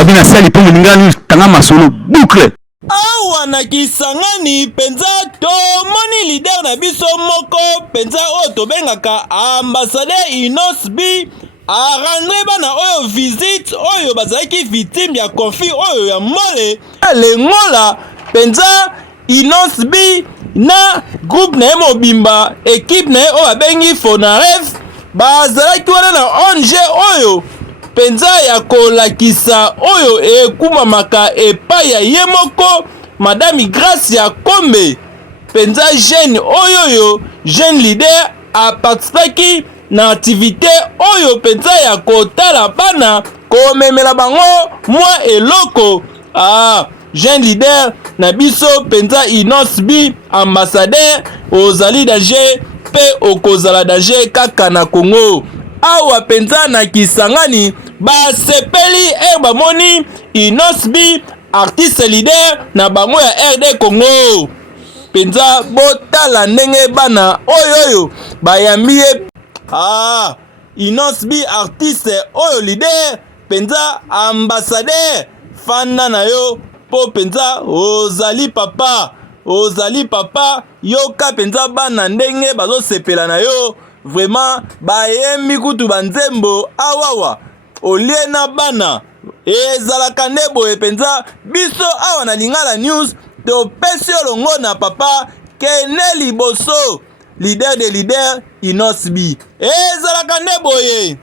babina sali po ngani tanga masolo boucle. Awa na Kisangani penza tomoni leader na biso moko penza oyo tobengaka ambassadeur Inos B arendre bana oyo visite oyo bazalaki victime ya conflit oyo ya mole lengola penza Inos B na groupe na ye mobimba équipe na ye oyo abengi Fonaref bazalaki wana na ONG oyo penza ya kolakisa oyo ekumamaka epai ya ye moko Madame Gracia Kombe penza jeune oyo jeune leader a participaki na activité oyo penza ya kotala bana komemela bango mwa eloko jeune leader na biso penza Inos B ambassadeur ozali danger pe okozala danger kaka na Congo. Awa penza na Kisangani basepeli bamoni Inos B artiste leader na bango ya RD Congo penza botala ndenge bana oyo bayambi ye Inos B artiste oyo leader penza ambassadeur fanda na yo po penza ozali papa yoka penza bana ndenge bazosepela na yo vraiment bayembi kutu banzembo awawa olie na bana ezalaka nde boye penza biso awa na Lingala News topesi olongo na papa kene liboso leader de leader Inos B ezalaka nde boye.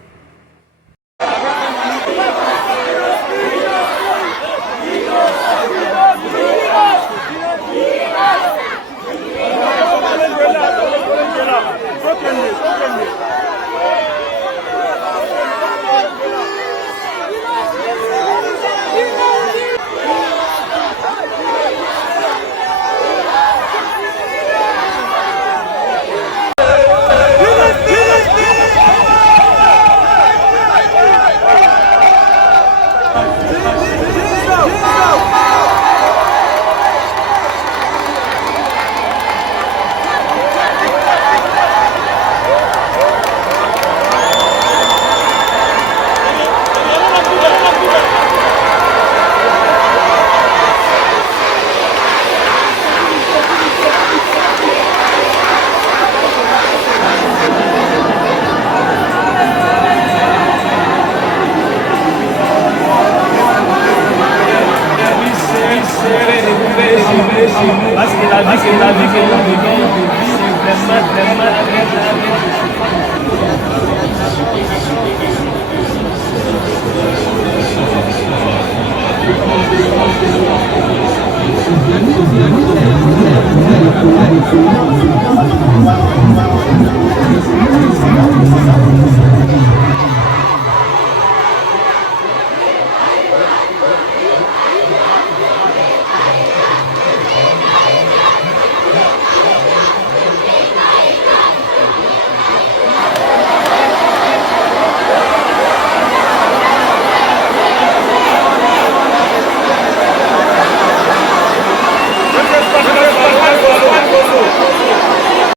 Parce que la vie, c'est vraiment